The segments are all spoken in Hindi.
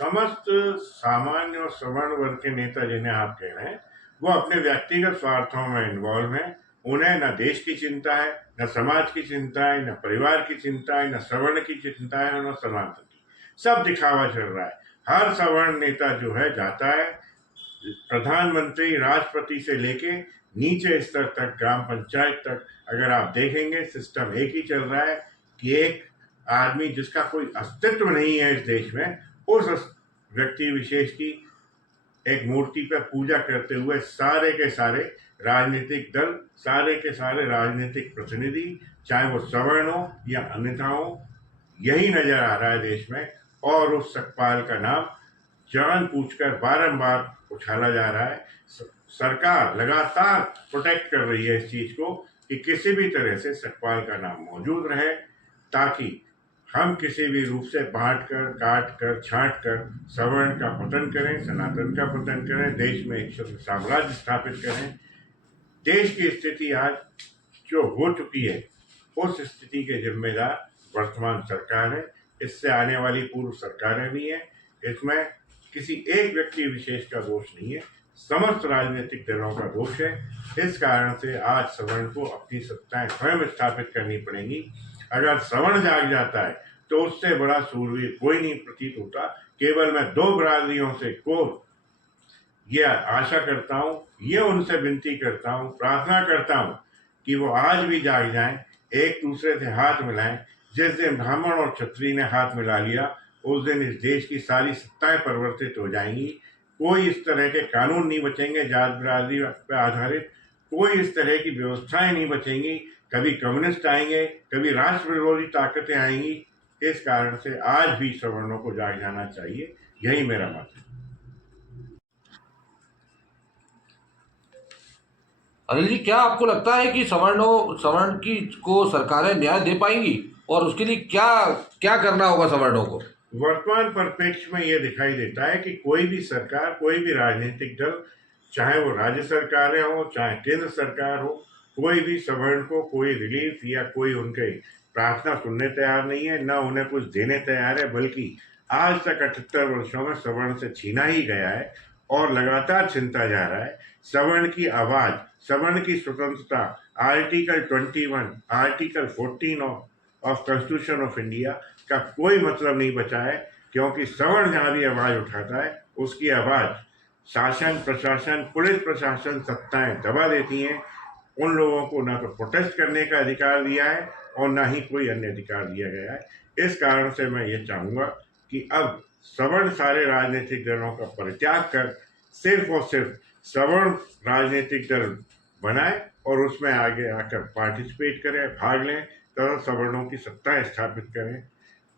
समस्त सामान्य और सवर्ण वर्ग के नेता जिन्हें आप कह रहे हैं, वो अपने व्यक्तिगत स्वार्थों में इन्वॉल्व हैं। उन्हें न देश की चिंता है, न समाज की चिंता है, न परिवार की चिंता है, न सवर्ण की चिंता है, न सनातन की। सब दिखावा चल रहा है। हर सवर्ण नेता जो है जाता है, प्रधानमंत्री, राष्ट्रपति से लेके नीचे स्तर तक, ग्राम पंचायत तक, अगर आप देखेंगे सिस्टम एक ही चल रहा है कि एक आदमी जिसका कोई अस्तित्व नहीं है इस देश में, उस व्यक्ति विशेष की एक मूर्ति पर पूजा करते हुए सारे के सारे राजनीतिक दल, सारे के सारे राजनीतिक प्रतिनिधि, चाहे वो सवर्ण हो या अन्यथा हो, यही नजर आ रहा है देश में। और उस सतपाल का नाम जान पूछकर बारंबार उछाला जा रहा है। सरकार लगातार प्रोटेक्ट कर रही है इस चीज को कि किसी भी तरह से सतपाल का नाम मौजूद रहे, ताकि हम किसी भी रूप से बांट कर, काट कर, छांट कर सवर्ण का पतन करें, सनातन का पतन करें, देश में एक साम्राज्य स्थापित करें। देश की स्थिति आज जो हो चुकी है, उस स्थिति के जिम्मेदार वर्तमान सरकार है। इससे आने वाली पूर्व सरकारें भी हैं। इसमें किसी एक व्यक्ति विशेष का दोष नहीं है, समस्त राजनीतिक दलों का दोष है। इस कारण से आज सवर्ण को अपनी सत्ताएं स्वयं स्थापित करनी पड़ेंगी। अगर सवर्ण जाग जाता है तो उससे बड़ा सूरवीर कोई नहीं प्रतीत होता। केवल मैं दो बिरादरियों से को ये आशा करता हूँ, ये उनसे विनती करता हूँ, प्रार्थना करता हूँ कि वो आज भी जाग जाएं, एक दूसरे से हाथ मिलाएं। जिस दिन ब्राह्मण और क्षत्रिय ने हाथ मिला लिया, उस दिन इस देश की सारी सत्ताएं परिवर्तित हो जाएंगी। कोई इस तरह के कानून नहीं बचेंगे जात बिरादरी पर आधारित, कोई इस तरह की व्यवस्थाएं नहीं बचेंगी। कभी कम्युनिस्ट आएंगे, कभी राष्ट्र विरोधी ताकतें आएंगी। इस कारण से आज भी सवर्णों को जाग जाना चाहिए, यही मेरा मत है। अनिल जी, क्या आपको लगता है कि सवर्ण की को सरकारें न्याय दे पाएंगी, और उसके लिए क्या क्या करना होगा सवर्णों को? वर्तमान परिप्रेक्ष्य में यह दिखाई देता है कि कोई भी सरकार, कोई भी राजनीतिक दल, चाहे वो राज्य सरकारें हो, चाहे केंद्र सरकार हो, कोई भी सवर्ण को कोई रिलीफ या कोई उनके प्रार्थना सुनने तैयार नहीं है, न उन्हें कुछ देने तैयार है। बल्कि आज तक 78 वर्षों में सवर्ण से छीना ही गया है और लगातार छिनता जा रहा है। सवर्ण की आवाज, सवर्ण की स्वतंत्रता, article 21, article 14 of constitution of India का कोई मतलब नहीं बचा है। क्योंकि सवर्ण जहां भी आवाज उठाता है, उसकी आवाज शासन, प्रशासन, पुलिस प्रशासन, सत्ताएं दबा देती हैं। उन लोगों को ना तो प्रोटेस्ट करने का अधिकार दिया है और ना ही कोई अन्य अधिकार दिया गया है। इस कारण से मैं ये चाहूंगा कि अब सवर्ण सारे राजनीतिक दलों का परित्याग कर सिर्फ और सिर्फ सवर्ण राजनीतिक दल बनाए और उसमें आगे आकर पार्टिसिपेट करें, भाग लें, तथा सवर्णों की सत्ताएं स्थापित करें।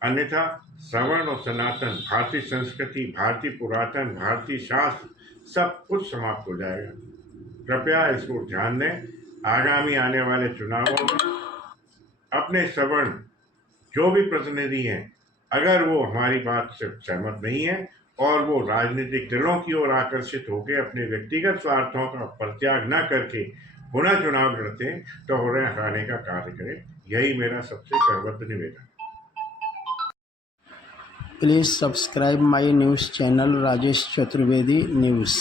अन्यथा सवर्ण और सनातन, भारतीय संस्कृति, भारतीय पुरातन, भारतीय शास्त्र सब कुछ समाप्त हो जाएगा। कृपया इसको ध्यान दें। आगामी आने वाले चुनावों में अपने सवर्ण जो भी प्रतिनिधि हैं, अगर वो हमारी बात से सहमत नहीं है और वो राजनीतिक दलों की ओर आकर्षित होकर अपने व्यक्तिगत स्वार्थों का परित्याग न करके पुनः चुनाव लड़ते हैं, तो उन्हें हराने का कार्य करें। यही मेरा सबसे करबद्ध निवेदन है। Please subscribe my news channel Rajesh Chaturvedi News.